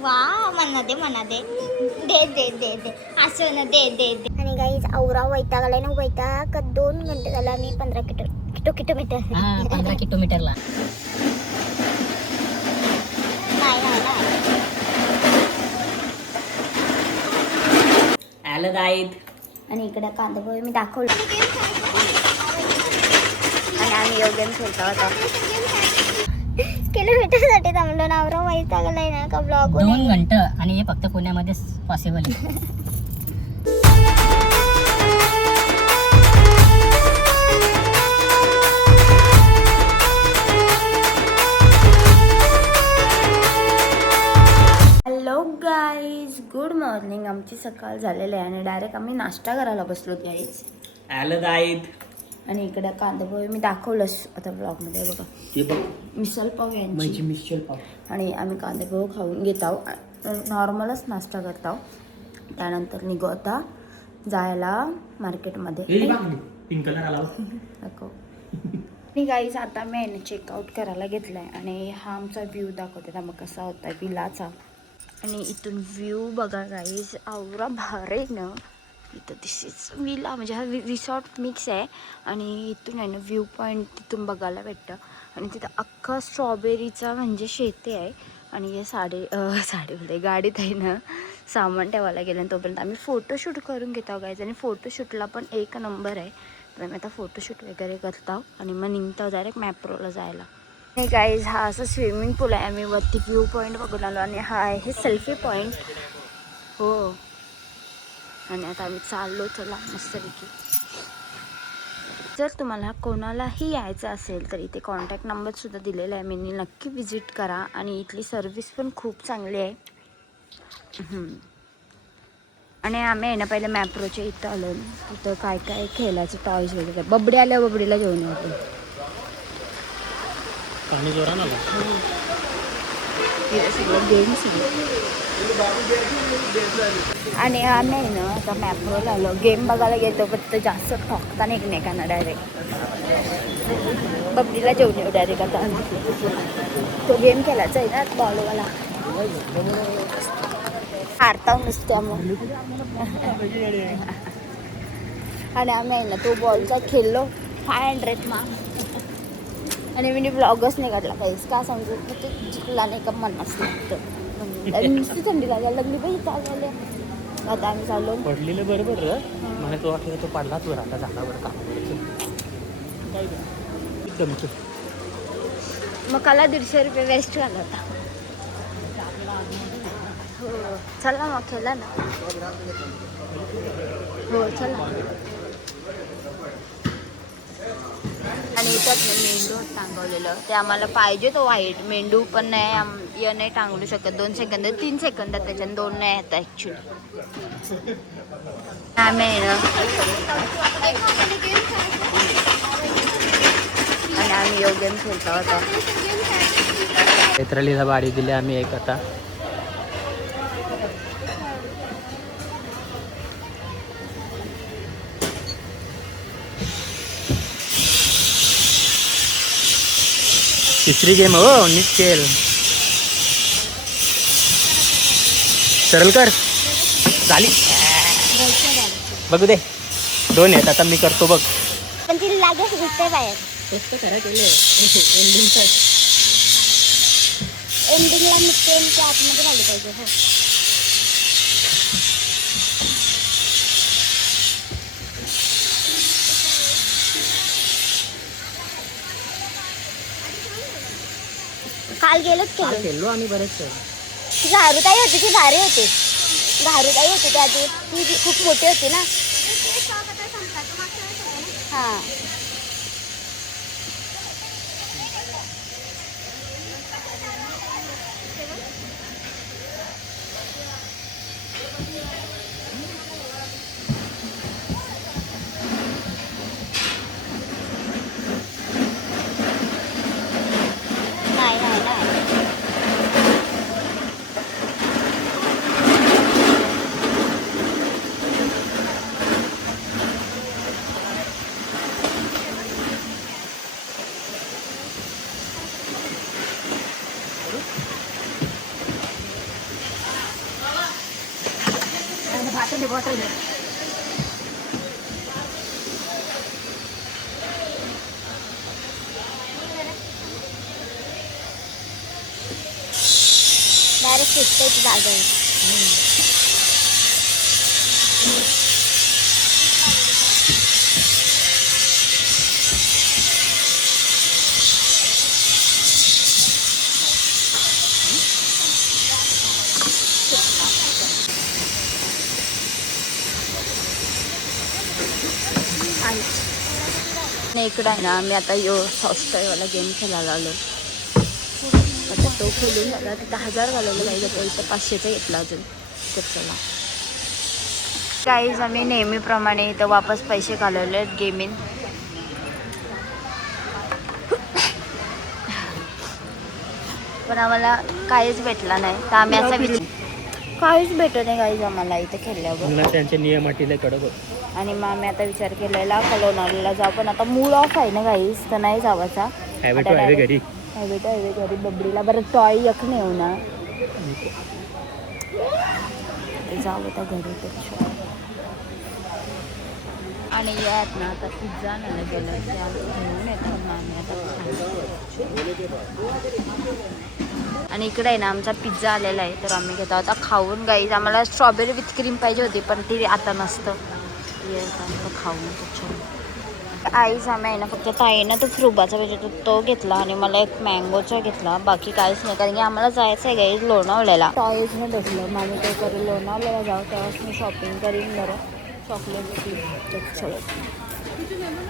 वा म्हणा दे दे दे दे दे असं ना दे दे दे. आणि गाईज आवरा वैताग आलाय ना. वैताग 2 घंटे झाला. आम्ही 15 किलोमीटर 15 किलोमीटरला आलं जाईत. आणि इकडे कांदा पोहे मी दाखवलं. आणि आम्ही योग्य खेळता होता. किलोमीटरसाठी थांबलो. नवरा वैताग आलाय ना का ब्लॉग 2 घंटे. आणि हे फक्त पुण्यामध्येच पॉसिबल आहे. Hello guys, good morning. आमची सकाळ झालेली आहे आणि डायरेक्ट आम्ही नाश्ता करायला बसलो गाईज. आलं जाईत. आणि इकडे कांदा पोहे मी दाखवलंच आता ब्लॉगमध्ये. बघा मिसल पाव यांची मिसल पाव. आणि आम्ही कांदा पोहे खाऊन घेत आहोत. नॉर्मलच नाश्ता करत आहोत. त्यानंतर निघू आता जायला मार्केटमध्ये. पिंक कलर आला दाखव. आणि गाईज आता मी आहे चेकआउट करायला घेतलं आहे. आणि हा आमचा व्ह्यू दाखवते ना मग कसा होता विलाचा. आणि इथून व्ह्यू बघा गाईज, आवरा भारी ना. इथं दिस इज विला म्हणजे हा रिसॉर्ट मिक्स आहे. आणि इथून आहे ना व्ह्यू पॉईंट तिथून बघायला भेटतं. आणि तिथं अख्खा स्ट्रॉबेरीचा म्हणजे शेती आहे. आणि हे साडीमध्ये गाडीत आहे ना सामान ठेवायला गेलं. आणि तोपर्यंत आम्ही फोटोशूट करून घेतो गाईज. आणि फोटोशूटला पण 1 नंबर आहे. तर आम्ही आता फोटोशूट वगैरे करतो आणि मग निघतो डायरेक्ट मॅप्रोला जायला. नाही गाईज, हा असं स्विमिंग पूल आहे. आम्ही वरती व्ह्यू पॉईंट बघून आलो. आणि हा आहे सेल्फी पॉईंट. हो. आणि आता आम्ही चाललो चला मस्तपैकी. जर तुम्हाला कोणालाही यायचं असेल तर इथे कॉन्टॅक्ट नंबरसुद्धा दिलेला आहे. मी नक्की विजिट करा. आणि इथली सर्विस पण खूप चांगली आहे. आणि आम्ही आहे ना पहिले मॅप्रोच्या इथं आलो. तिथं काय काय खेळायचे टॉयज वगैरे. बबडी आल्या बबडीला घेऊन येतो. पाणी जोरान आलं. तिथे सगळं गेम्स. आणि आम्ही आहे ना आता मॅप्रोला आलो. गेम बघायला गेलो पण तिथं जास्त ठोकता नाही एकमेकांना. डायरेक्ट बबडीला जेवण येऊ डायरेक्ट. आता तो गेम खेळायचा आहे ना बॉलवाला. हारता नुसत्या मग. आणि आम्ही आहे ना तो बॉलचा खेळलो 500 मा. आणि मी ब्लॉगच नाही काढला काहीच. का समजू तो जिंकला नाही का मनाच लागतं. नुसती थंडी लागायला लागली बाई चालवल्या. आता आम्ही चाललो. पडलेलं बरोबर मला तो वाटलं तो पडलाच वर. आता झाला बरं काम मग काला 150 रुपये वेस्ट झाला होता. हो चला मग खेळा ना. हो चला. आणि इथं मेंढू टांगवलेलं ते आम्हाला पाहिजे तो व्हाईट मेंढू. पण नाही नाही टांगवू शकत. 2 सेकंद 3 सेकंदात त्याच्यानं 2 नाही येत ॲक्च्युली. आम्ही ना आणि आम्ही योग गेम खेळतो होता. चैत्रालीला बाडी दिली आम्ही एक. आता तिसरी गेम हो नीट खेळ. सरळ कर. झाली. बघू दे 2 आहेत. आता मी करतो बघ. पण ती लागेच दिसते बाहेर. एंडिंगला निघते ते आतमध्ये झाली पाहिजे. हो काल गेलोच खेळलो आम्ही बरेच. घारुताई होती ती भारी होती. घारुताई होती ती आधी. ती खूप मोठी होती ना. हां बॉटल डायरेक्ट फिरते जागा इकडं आहे ना. मी आता यो सॉफ्टवेअरवाला गेम खेळायला आलो. आता तो खोलून झाला. तिथं 1000 घालवलं पाहिजे. तो इथं 500चा घेतला अजून. तर चला काहीच आम्ही नेहमीप्रमाणे इथं वापस पैसे घालवले आहेत गेमिंग. पण आम्हाला काहीच भेटला नाही. तर आम्ही असा काहीच भेटत नाही काहीच आम्हाला इथे खेळल्यावर. त्यांचे नियम अटीला कडक होत. आणि मग आम्ही आता विचार केलेला लोणावळ्याला जाऊ. पण आता मूड ऑफ आहे ना काहीच. तर नाही जावाचा. हायवे टू हायवे घरी. हायवे टू हायवे घरी बबडीला बरं टॉय एक नेऊ ना. जाऊ आता घरी पेक्षा. आणि यात ना आता पिझ्झा आणायला गेलं ते घेऊन येतो ना आम्ही आता. आणि इकडे आहे ना आमचा पिझ्झा आलेला आहे. तर आम्ही घेतो आता खाऊन. गाईज आम्हाला स्ट्रॉबेरी विथ क्रीम पाहिजे होती पण ती आता नसतं. खाऊन आईच आम्ही आहे ना फक्त ताईनं तो फ्रुबाचा पाहिजे होता तो घेतला. आणि मला एक मँगोचा घेतला. बाकी काहीच नाही कारण की आम्हाला जायचं आहे गाईज लोणावळ्याला. टॉयज नाही भेटलं. मग आम्ही काय करू लोणावळ्याला जाऊ तेव्हाच मी शॉपिंग करीन बरं. चॉकलेट सगळं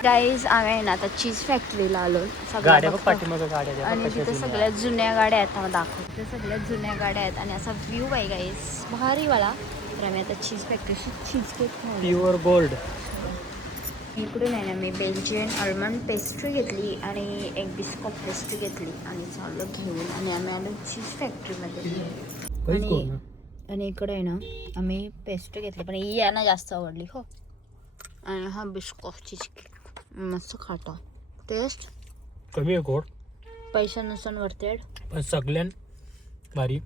गाईज आम्ही आहे ना आता चीज फॅक्टरीला आलो. सगळ्या आणि तिथे सगळ्यात जुन्या गाड्या आहेत. मला दाखवतो. तिथे सगळ्यात जुन्या गाड्या आहेत आणि असा व्ह्यू आहे गाईज भारीवाला. तर आम्ही आता चीज फॅक्टरीची चीज केक प्युअर गोल्ड. इकडून आहे ना मी बेल्जियन आल्मंड पेस्ट्री घेतली आणि एक बिस्कॉट पेस्ट्री घेतली आणि चाललं घेऊन. आणि आम्ही आलो चीज फॅक्टरीमध्ये. आणि इकडे आहे ना आम्ही पेस्ट्री घेतली पण ही ना जास्त आवडली हो. आणि हा बिस्कॉट चीज केक मस्त खाटा. टेस्ट कमी आहे गोड. पैसा नसून वरतेड पण सगळ्यां भारी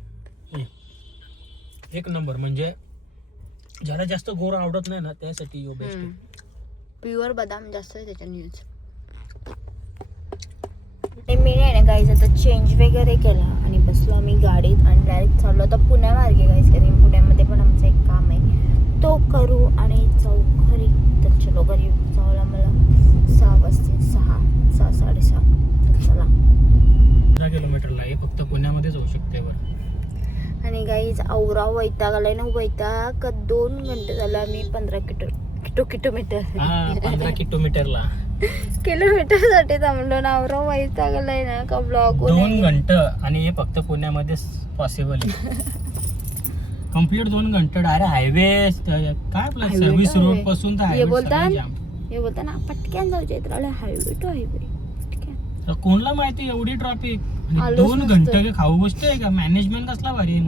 एक नंबर. म्हणजे ज्याला जास्त गोड आवडत नाही ना त्यासाठी यो बेस्ट. प्युअर बदाम जास्त आहे त्याच्या न्यूज. मी नाही ना गाईज आता चेंज वगैरे केला आणि बसलो आम्ही गाडीत आणि डायरेक्ट चाललो आता पुण्यामार्गे गाईज. कारण पुण्यामध्ये पण आमचं एक काम आहे तो करू आणि जाऊ घरी. तर चलो घरी जाऊला मला 6 वाजते. 6 साडेसहा. चला 15 किलोमीटरला आहे फक्त पुण्यामध्येच होऊ शकते बरं. आणि गाईज आवरा वैताग आलाय ना. वैताग 2 घंटे झाला. आम्ही 15 किलोमीटरला किलोमीटरसाठी थांबलो ना. आवरा वैताग आलाय ना का ब्लॉग 2 घंटे. आणि हे फक्त पुण्यामध्येच पॉसिबल आहे. कंप्लीट 2 घंटे डायरेक्ट हायवे काय आपला सर्व्हिस रोड पासून तर हायवे बोलता ना पटक्यान जाऊचे हायवे टू हायवे. कोणला माहिती एवढी ट्रॉफिक. 2 घंटे खाऊ गोष्ट आहे का. मॅनेजमेंट कसला भारी आहे.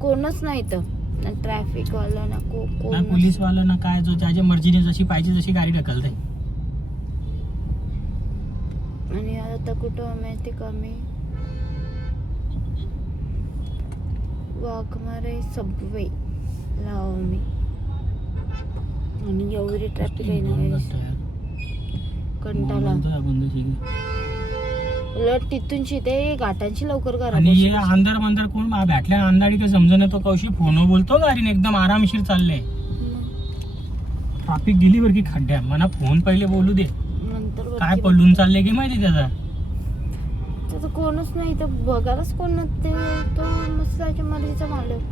कोणच नाही तर ना ट्रॅफिक वाला ना ना पोलीस वाला ना काय. जो त्याच्या मर्जीने जशी पाहिजे तशी गाडी ढकलते. आणि आता कुठं माहिती का मी वाघमारे सबवे लाव मी. आणि एवढी ट्रॅफिक आहे ना कंटाळा. उलट तिथून शिते घाटांची लवकर करा. आणि हे अंधार मंदार कोण भेटल्या अंधारी काही समजून येतो कौशी. फोन बोलतो गाडीने एकदम आरामशीर चालले. ट्रॅफिक गेली बरं की खड्ड्या. मला फोन पहिले बोलू दे नंतर काय पडून चालले की माहिती त्याचा. त्याचं कोणच नाही तर बघायलाच कोण नसते. तो मस्त त्याच्या मर्जीचा मालक.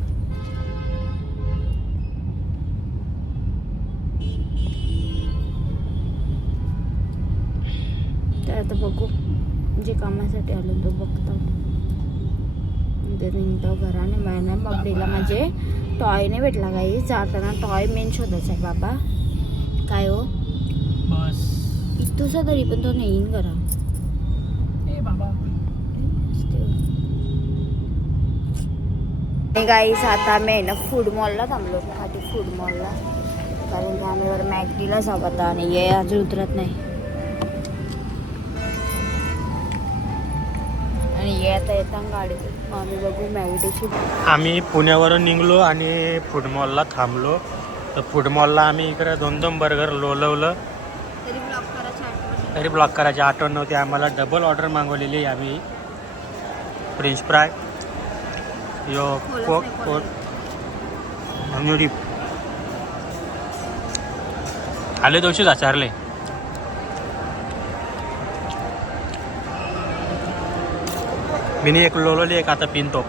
तर आता बघू जे कामासाठी आलो तो बघतो. ते निघतो घराने. महिना बबडीला म्हणजे टॉय नाही भेटला काही. जाताना टॉय मेन शोधायचा आहे बाबा. काय हो बस तुझा तरी पण तो नेईन घरा. गाईस आता आम्ही ना फूड मॉलला थांबलो. खाली फूड मॉलला कारण की आम्ही वर मॅगडीला जाऊ आता. आणि हे अजून उतरत नाही. आणि हे आता येतात गाडीतून. आम्ही बघू मॅगडीची. आम्ही पुण्यावरून निघलो आणि फूड मॉलला थांबलो. तर फूड मॉलला आम्ही इकडे 2-2 बर्गर लोलवलं तरी ब्लॉक करायची आठवण नव्हती आम्हाला. डबल ऑर्डर मागवलेली आम्ही. फ्रेंच फ्राय यो कोक न्यूडी आले दोषीच आचारले. मिनी एक लोलवली एक आता पिनतो.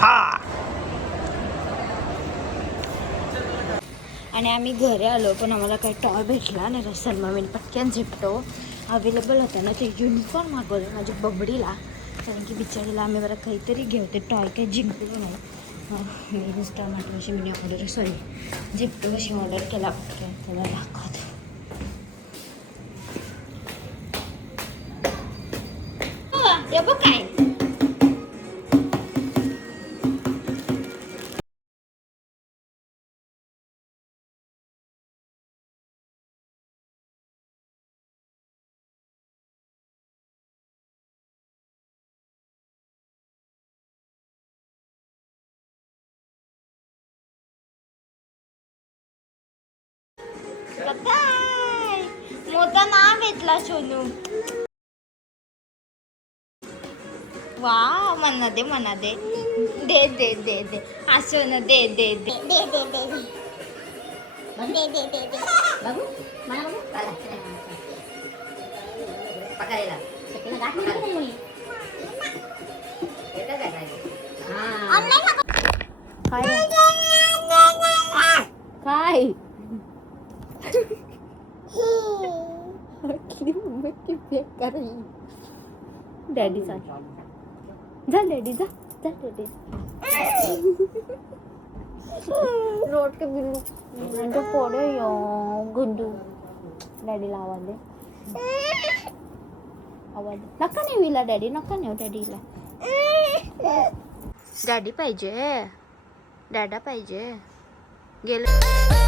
हा आणि आम्ही घरी आलो पण आम्हाला काही टॉय भेटला नाही रस्त्यात. मग मी पटक्यान झेपटो अवेलेबल होता ना ते युनिफॉर्म मागवलं माझ्या बबडीला. कारण की बिचारीला आम्ही बरं काहीतरी घेऊ. ते टॉय काही जिंकलो नाही. मी नुसतं टमाटोची मिनी ऑर्डर झेपटो अशी ऑर्डर केला पटक्यान. त्याला दाखवतो. हे बघ काय काय मोठा नाव घेतला सोनू. वा म्हणा दे दे दे दे दे असं ना दे दे दे दे दे दे बघू मला बघू पकडायला काय डॅडी जा डॅडी जा डॅडी रोड के बिल्लू पोड़े यो गुड्डू डॅडीला आवाज दे नका नाही विला डॅडी नका नेऊ डॅडीला. डॅडी पाहिजे डॅडा पाहिजे गेले.